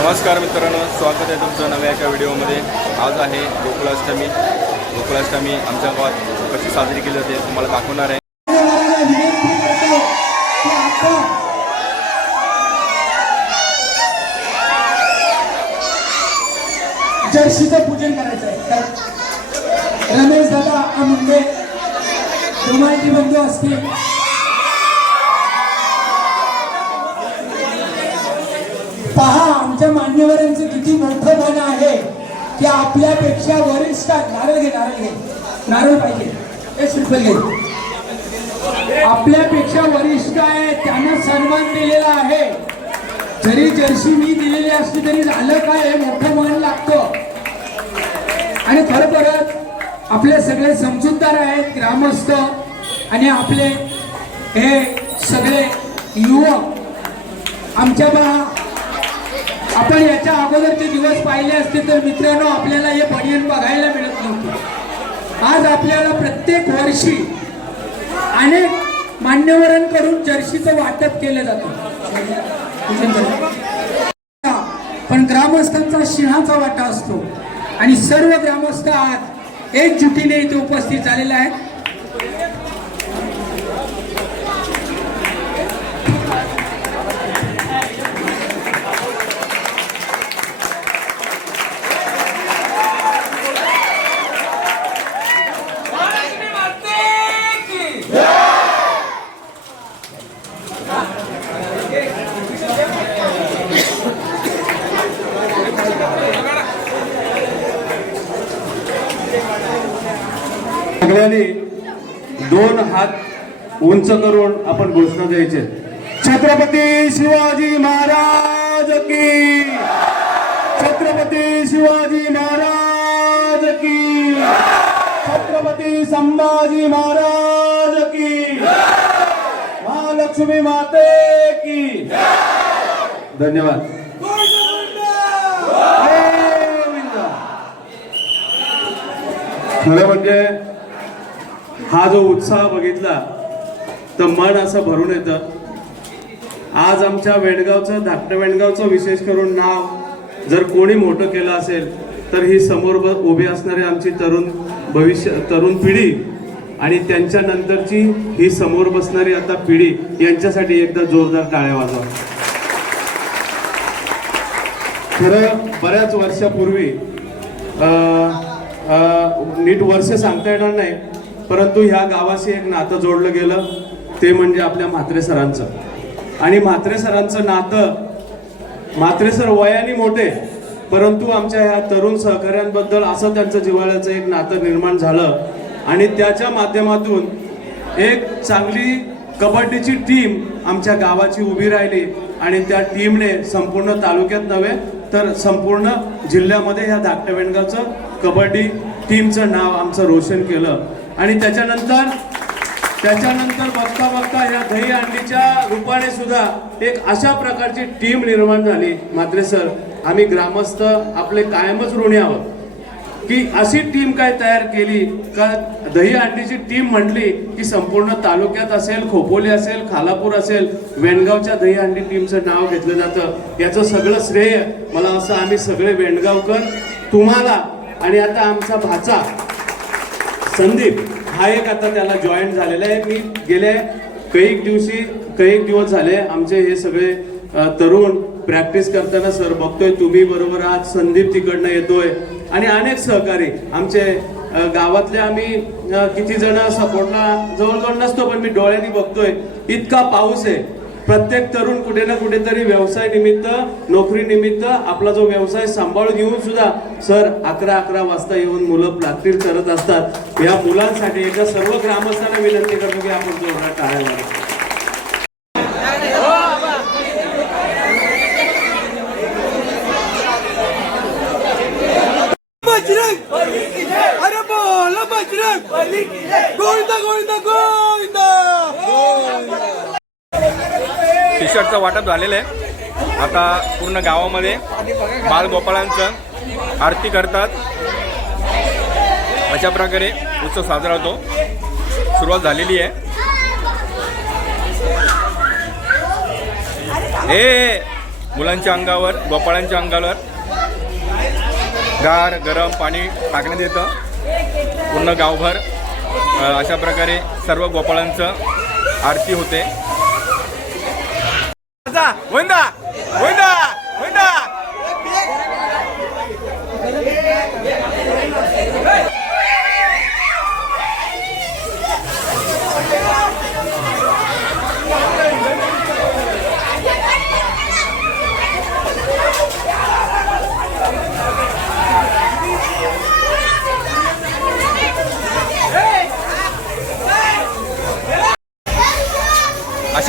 नमस्कार मित्रांनो स्वागत आहे तुमचं नव्या एका व्हिडिओमध्ये. आज आहे गोकुळाष्टमी. गोकुळाष्टमी आमच्या गावात कशी साजरी केली जाते तुम्हाला दाखवणार आहे. मान्यवरांना जर्शीचं पूजन करायचं आहे. रमेश दादा मुंडे धुमाळी बंधू असतील. पहा आमच्या मान्यवरांचं किती मोठं मन आहे की आपल्यापेक्षा वरिष्ठ नारळ घे नारळ घे. नारळ पाहिजे. हे शिल्प घे. आपल्यापेक्षा वरिष्ठ आहे त्यांना सन्मान दिलेला आहे. जरी जर्सी मी दिलेली असली तरी झालं काय हे मोठं मन लागतं. आणि खरं परत आपले सगळे समजूतदार आहेत ग्रामस्थ आणि आपले हे सगळे युवक. आमच्या बा आपण याच्या अगोदरचे दिवस पाहिले असते तर मित्रांनो आपल्याला हे बनियन बघायला मिळत नव्हतं. आज आपल्याला प्रत्येक वर्षी अनेक मान्यवरांकडून जर्सीचं वाटप केलं जातं. पण ग्रामस्थांचा सिंहाचा वाटा असतो. आणि सर्व ग्रामस्थ आज एकजुटीने इथे उपस्थित झालेला आहे उंच करून आपण घोषणा द्यायचे. छत्रपती शिवाजी महाराज की. छत्रपती शिवाजी महाराज की. छत्रपती संभाजी महाराज की. महालक्ष्मी माते की. धन्यवाद. खरं म्हणजे हा जो उत्साह बघितला तर मन असं भरून येतं. आज आमच्या वेणगावचं धाकटं वेणगावचं विशेष करून नाव जर कोणी मोठं केलं असेल तर ही समोर उभी असणारी आमची तरुण भविष्य तरुण पिढी आणि त्यांच्यानंतरची ही समोर बसणारी आता पिढी यांच्यासाठी एकदा जोरदार टाळ्या वाजवा. खरं बऱ्याच वर्षापूर्वी नीट वर्ष सांगता येणार नाही परंतु ह्या गावाशी एक नातं जोडलं गेलं. ते म्हणजे आपल्या म्हात्रे सरांचं. आणि म्हात्रे सरांचं नातं म्हात्रे सर वयाने मोठे परंतु आमच्या ह्या तरुण सहकाऱ्यांबद्दल असं त्यांचं जिव्हाळ्याचं एक नातं निर्माण झालं. आणि त्याच्या माध्यमातून एक चांगली कबड्डीची टीम आमच्या गावाची उभी राहिली. आणि त्या टीमने संपूर्ण तालुक्यात नव्हे तर संपूर्ण जिल्ह्यामध्ये ह्या धाकट्या वेणगावचं कबड्डी टीमचं नाव आमचं रोशन केलं. आणि त्याच्यानंतर त्याच्यानंतर बघता बघता या दही अंडीच्या रूपाने सुद्धा एक अशा प्रकारची टीम निर्माण झाली. मात्र सर आम्ही ग्रामस्थ आपले कायमच ऋणी आहोत. की अशी टीम काय तयार केली? का दही अंडीची टीम म्हटली की संपूर्ण तालुक्यात असेल खोपोली असेल खालापूर असेल वेणगावच्या दही अंडी टीमचं नाव घेतलं जातं. याचं सगळं श्रेय मला असं आम्ही सगळे वेणगावकर तुम्हाला आणि आता आमचा भाचा संदीप हा एक आता त्याला जॉईन झालेला आहे. मी गेले कैक दिवशी कैक दिवस झाले आमचे हे सगळे तरुण प्रॅक्टिस करताना सर बघतोय. तुम्ही बरोबर आज संदीप तिकडनं येतोय. आणि अनेक सहकारी आमचे गावातले आम्ही किती जण सपोर्टला जवळजवळ नसतो पण मी डोळ्यांनी बघतोय. इतका पाऊस आहे. प्रत्येक तरुण कुठे ना कुठेतरी व्यवसाय निमित्त नोकरी निमित्त आपला जो व्यवसाय सांभाळून घेऊन सुद्धा सर अकरा अकरा वाजता येऊन मुलं प्रॅक्टिस करत असतात. या मुलांसाठी एका सर्व ग्रामस्थांना विनंती करतो की आपण जोरदार टाळायला अरे बजरंग! गोविंदा गोविंदा गोविंदा! शर्टचं वाटप झालेलं आहे. आता पूर्ण गावामध्ये बालगोपाळांचं आरती करतात. अशा प्रकारे उत्सव साजरा होतो. सुरुवात झालेली आहे. हे मुलांच्या अंगावर गोपाळांच्या अंगावर गार गरम पाणी टाकण्यात येतं. पूर्ण गावभर अशा प्रकारे सर्व गोपाळांचं आरती होते.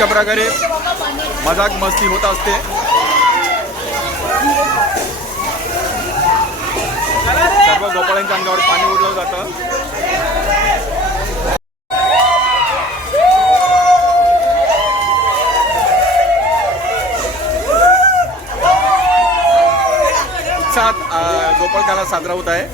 अशा प्रकारे मजाक मस्ती होत असते. सर्व गोपाळ्यांच्या अंगावर पाणी उडलं जातं. उत्साहात गोपाळकाला साजरा होत आहे.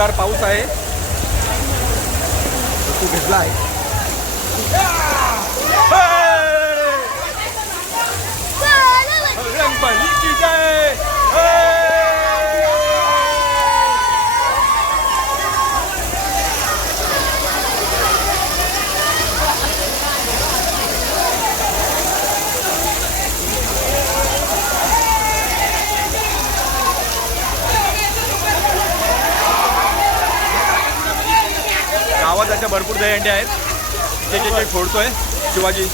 जोरदार पाऊस आहे. तू भिजला आहे की जय! गावात अशा भरपूर दहीहंडी आहेत. जे जे जे फोडतोय शिवाजी.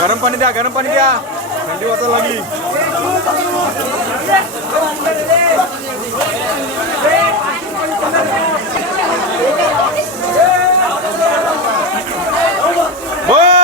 गरम पाणी द्या गरम पाणी द्या थंडी वाजायला लागली बोल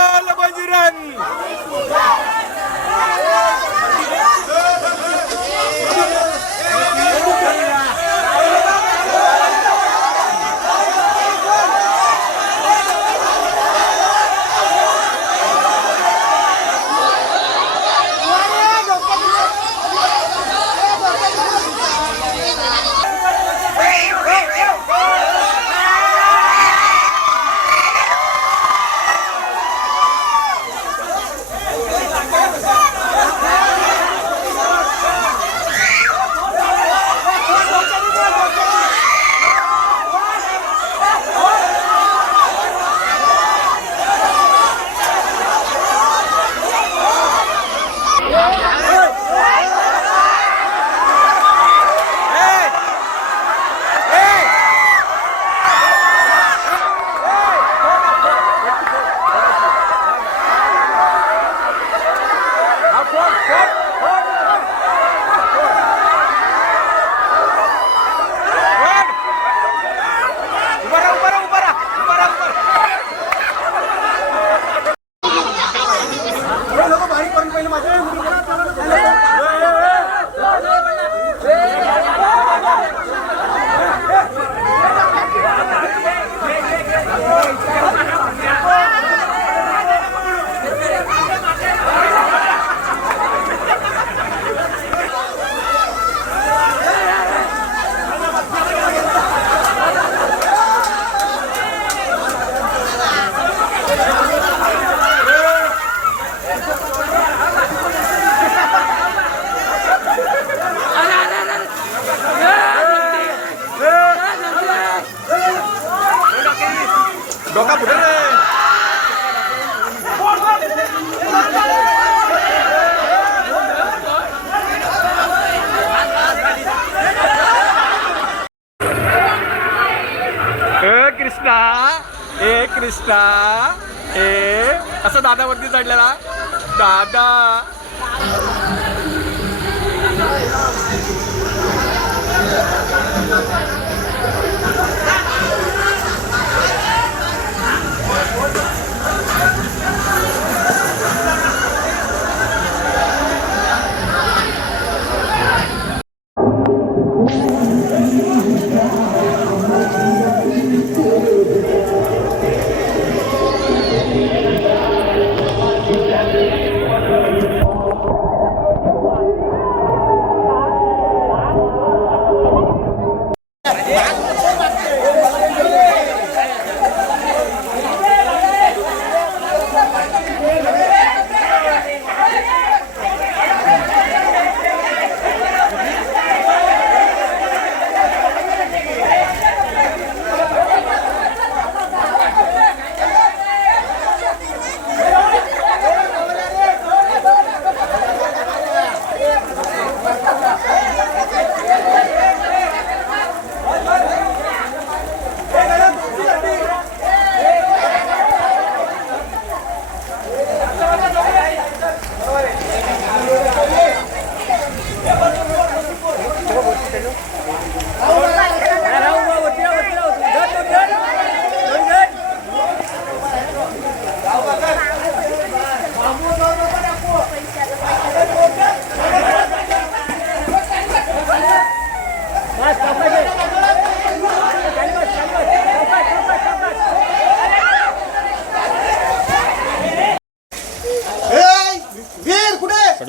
कृष्णा. ए असं दादावरती चढलेला. दादा.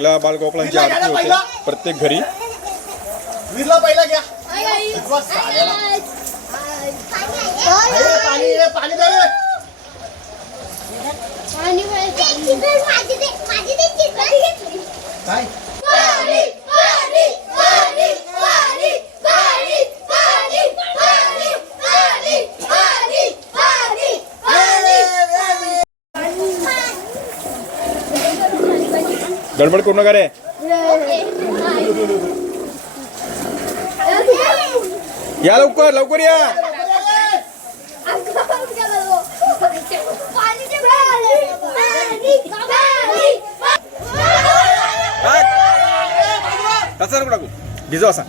सगळ्या बालगोपाळांची आरती होते. प्रत्येक घरी. वीरला गडबड करू नका रे. या लवकर लवकर या. कसा नको टाकू? भिजव असा.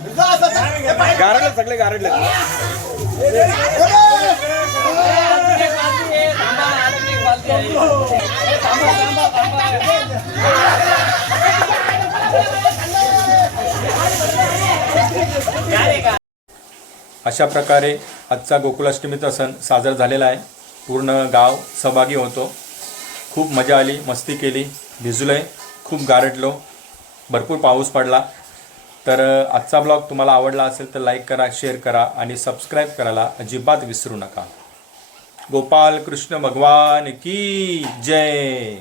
गारडले सगळे गारडले. अशा प्रकारे आजचा गोकुलाष्टमीचा सण साजरा झालेला आहे. पूर्ण गाव सहभागी होतो. खूप मजा आली मस्ती केली. भिजलोय खूप गारटलो भरपूर पाऊस पडला. तर आजचा ब्लॉग तुम्हाला आवडला असेल तर लाईक करा शेअर करा आणि सबस्क्राईब करायला अजिबात विसरू नका. गोपाल कृष्ण भगवान की जय!